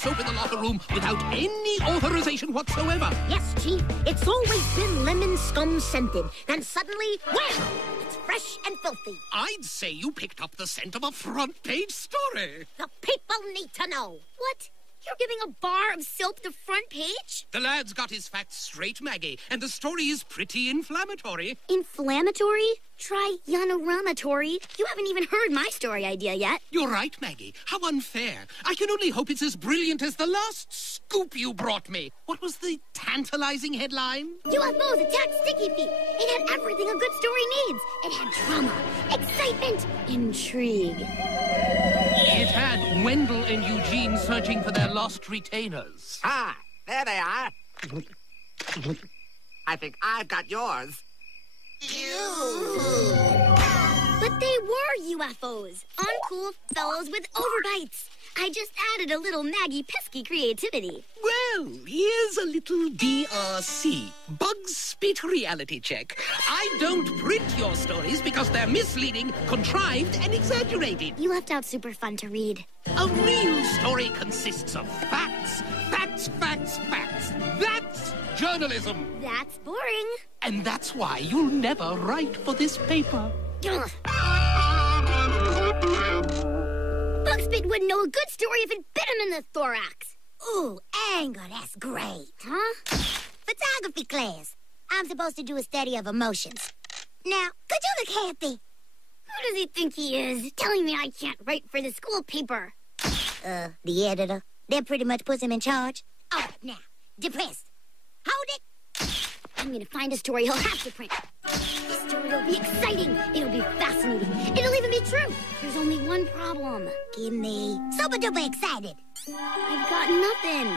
soap in the locker room without any authorization whatsoever. Yes, Chief. It's always been lemon scum scented. Then suddenly, wham! It's fresh and filthy. I'd say you picked up the scent of a front-page story. The people need to know. What? You're giving a bar of soap the front page? The lad's got his facts straight, Maggie, and the story is pretty inflammatory. Inflammatory? Try Yanoramatory. You haven't even heard my story idea yet. You're right, Maggie. How unfair. I can only hope it's as brilliant as the last scoop you brought me. What was the tantalizing headline? UFOs attacked Sticky Feet. It had everything a good story needs. It had drama, excitement, intrigue. It had Wendell and Eugene searching for their lost retainers. Ah, there they are. I think I've got yours. But they were UFOs. Uncool fellows with overbites. I just added a little Maggie pesky creativity. Well, here's a little BRC, Bug Spit Reality Check. I don't print your stories because they're misleading, contrived, and exaggerated. You left out super fun to read. A real story consists of facts. Facts, facts, facts. That's journalism. That's boring. And that's why you'll never write for this paper. Ugh. Bugspit wouldn't know a good story if it bit him in the thorax. Ooh, anger, that's great. Huh? Photography class. I'm supposed to do a study of emotions. Now, could you look happy? Who does he think he is, telling me I can't write for the school paper? The editor. That pretty much puts him in charge. All right, now, depressed. Hold it. I'm gonna find a story he'll have to print. This story will be exciting. It'll be fascinating. It'll even be true. There's only one problem. Give me super duper excited. I've got nothing.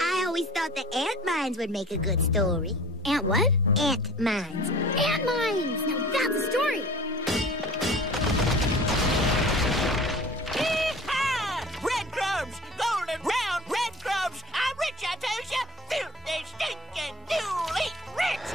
I always thought the ant mines would make a good story. Ant what? Ant mines. Ant mines! Now that's a story. Breadcrumbs! Golden round breadcrumbs! I'm rich, I tell you! Filthy, stinking, duly rich!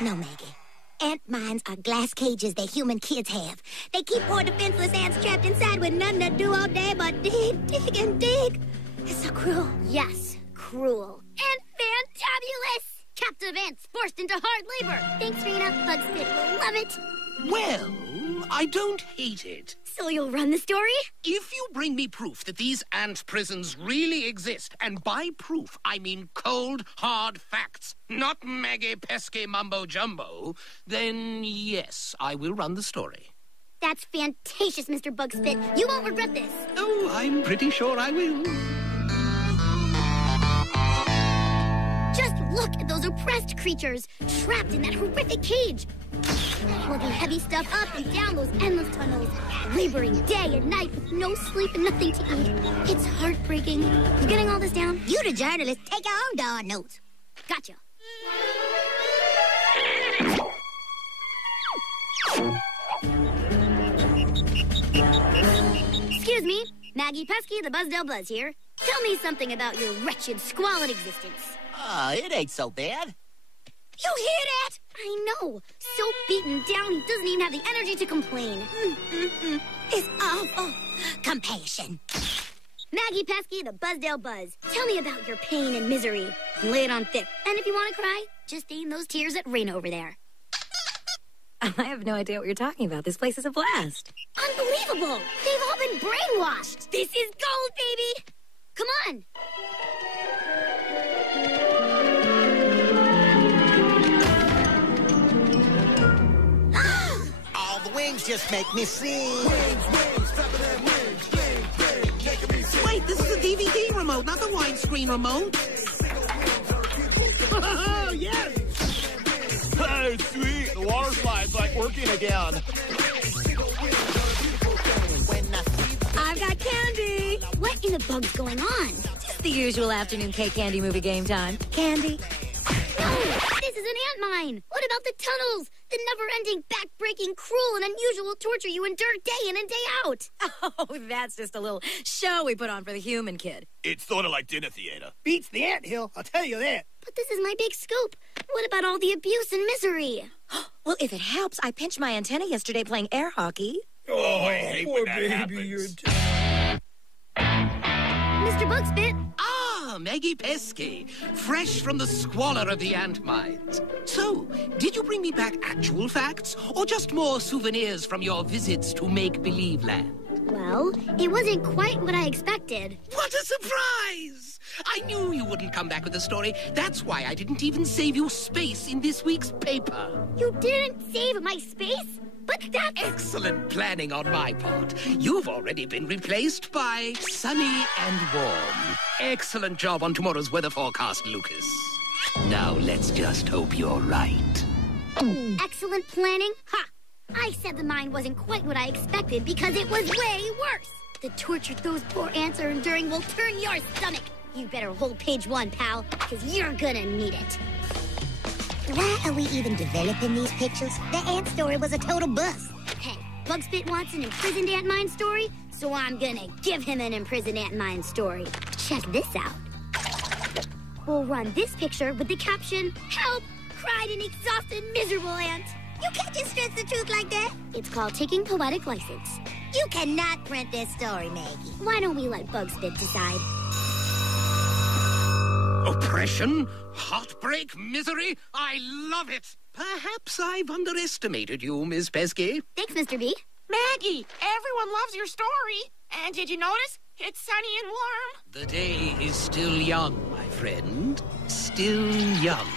No, Maggie. Ant mines are glass cages that human kids have. They keep poor defenseless ants trapped inside with nothing to do all day but dig, dig, and dig. It's so cruel. Yes, cruel. And fantabulous! Captive ants forced into hard labor. Thanks, Rena. Bugspit will love it. Well, I don't hate it. So you'll run the story? If you bring me proof that these ant prisons really exist, and by proof, I mean cold, hard facts, not Maggie pesky mumbo-jumbo, then yes, I will run the story. That's fantastious, Mr. Bugspit. You won't regret this. Oh, I'm pretty sure I will. Just look at those oppressed creatures, trapped in that horrific cage. Lugging heavy stuff up and down those endless tunnels, laboring day and night with no sleep and nothing to eat. It's heartbreaking. You getting all this down? You the journalist, take your own darn notes. Gotcha. Excuse me, Maggie Pesky, the Buzzdale Buzz here. Tell me something about your wretched, squalid existence. It ain't so bad. You hear that? I know. So beaten down, he doesn't even have the energy to complain. It's awful. Compassion. Maggie Pesky, the Buzzdale Buzz. Tell me about your pain and misery. Lay it on thick. And if you want to cry, just stain those tears at Raina over there. I have no idea what you're talking about. This place is a blast. Unbelievable! They've all been brainwashed. This is gold, baby! Come on! All the wings just make me sing. Wait, this is a DVD remote, not the widescreen remote. Oh, yes! Hey, sweet. The water slide's like working again. I've got candy. What in the bug's going on? Just the usual afternoon cake candy movie game time. Candy. No! This is an ant mine! What about the tunnels? The never-ending, back-breaking, cruel, and unusual torture you endure day in and day out! Oh, that's just a little show we put on for the human kid. It's sort of like dinner theater. Beats the anthill, I'll tell you that. But this is my big scoop. What about all the abuse and misery? Well, if it helps, I pinched my antenna yesterday playing air hockey. Oh, I hate when that happens. Mr. Bugspit. Ah, Maggie Pesky, fresh from the squalor of the ant mines. So, did you bring me back actual facts, or just more souvenirs from your visits to make-believe land? Well, it wasn't quite what I expected. What a surprise! I knew you wouldn't come back with a story. That's why I didn't even save you space in this week's paper. You didn't save my space? But that's... Excellent planning on my part. You've already been replaced by sunny and warm. Excellent job on tomorrow's weather forecast, Lucas. Now let's just hope you're right. Excellent planning? Ha! I said the mine wasn't quite what I expected because it was way worse. The torture those poor ants are enduring will turn your stomach. You better hold page 1, pal, because you're gonna need it. Why are we even developing these pictures? The ant story was a total bust. Hey, Bugspit wants an imprisoned ant mine story, so I'm gonna give him an imprisoned ant mine story. Check this out. We'll run this picture with the caption, "Help! Cried an exhausted, miserable ant." You can't just stretch the truth like that. It's called taking poetic license. You cannot print this story, Maggie. Why don't we let Bugspit decide? Oppression, heartbreak, misery. I love it. Perhaps I've underestimated you, Miss Pesky. Thanks, Mr. B. Maggie, everyone loves your story. And did you notice? It's sunny and warm. The day is still young, my friend. Still young.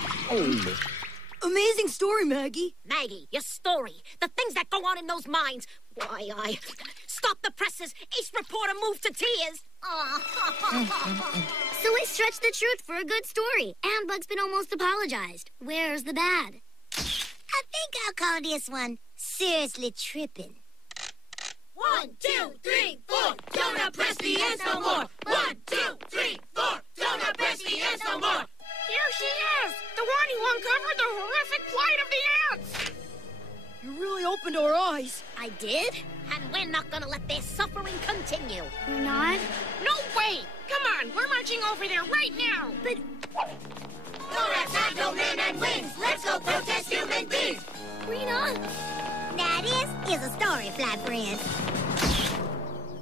Amazing story, Maggie. Maggie, your story. The things that go on in those mines. Why, I... Stop the presses. Ace reporter moved to tears. So I stretched the truth for a good story, and Bugspit almost apologized. Where's the bad? I think I'll call this one Seriously Trippin'. 1, 2, 3, 4. Don't press the ends no more. 1, 2, 3, 4. Don't press the ends no more. Here she is, the one who uncovered the horrific plight of the ants. You really opened our eyes. I did? And we're not gonna let their suffering continue. We're not? No way! Come on, we're marching over there right now. But... Thorax have no men and wings. Let's go protest human beings. Rena? Now this is a story, fly friends.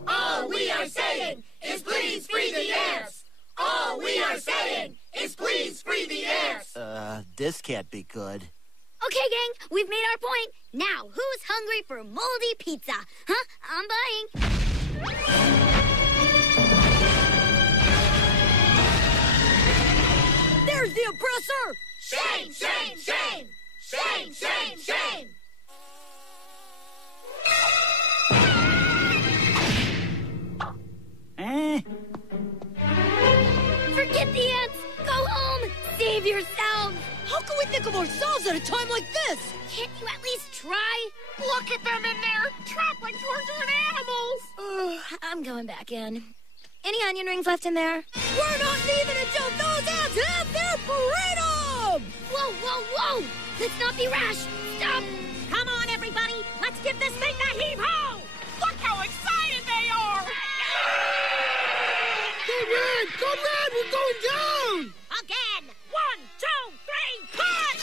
All we are saying is please free the ants. All we are saying is please free the ants. This can't be good. Okay, gang, we've made our point. Now, who's hungry for moldy pizza? Huh? I'm buying. There's the oppressor! Shame, shame, shame! Shame, shame, shame! Forget the ants! Go home! Save yourselves! How can we think of ourselves at a time like this? Can't you at least try? Look at them in there, trapped like tortured animals. I'm going back in. Any onion rings left in there? We're not leaving until those ants have their freedom! Whoa, whoa, whoa! Let's not be rash! Stop! Come on, everybody! Let's give this thing a heave-ho! Look how excited they are! Comrade, we're going down! Again! 1, 2, 3, push!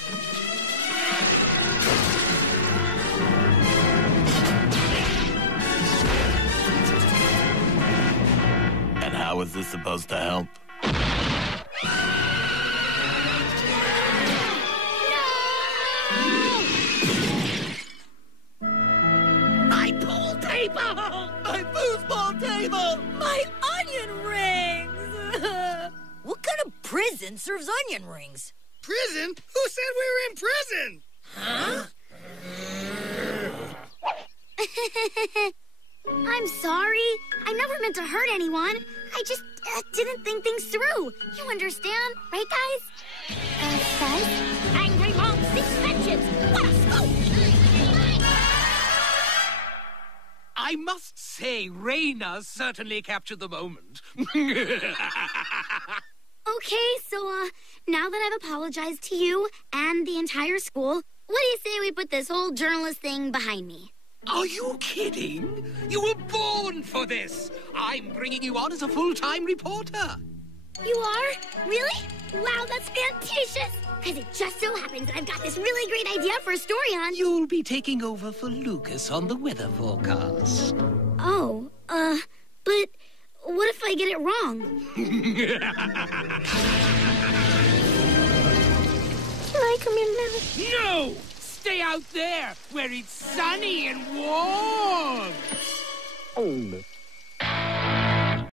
And how is this supposed to help? My pool table! My foosball table! My onion rings! What kind of prison serves onion rings? Prison? Who said we were in prison? Huh? I'm sorry. I never meant to hurt anyone. I just didn't think things through. You understand, right, guys? Guys? Angry mom seeks vengeance! What a scoop! I must say, Raina certainly captured the moment. Okay, so, now that I've apologized to you and the entire school, what do you say we put this whole journalist thing behind me? Are you kidding? You were born for this. I'm bringing you on as a full-time reporter. You are? Really? Wow, that's fantastious! Because it just so happens that I've got this really great idea for a story on... You'll be taking over for Lucas on the weather forecast. Oh, but what if I get it wrong? Can I come in now? No! Stay out there, where it's sunny and warm!